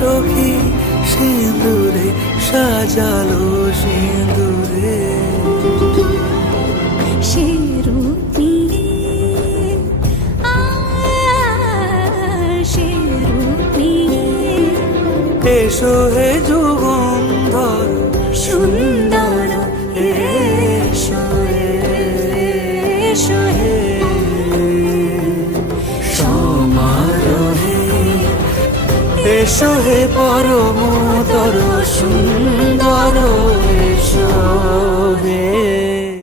সখী সিঁদুরে সাজালো সিঁদুরে। সে রূপ নিয়ে, সে রূপ নিয়ে এসো হে যুগন্ধর সুন্দর, এসো এসো হে সমারোহে, এসো হে পরম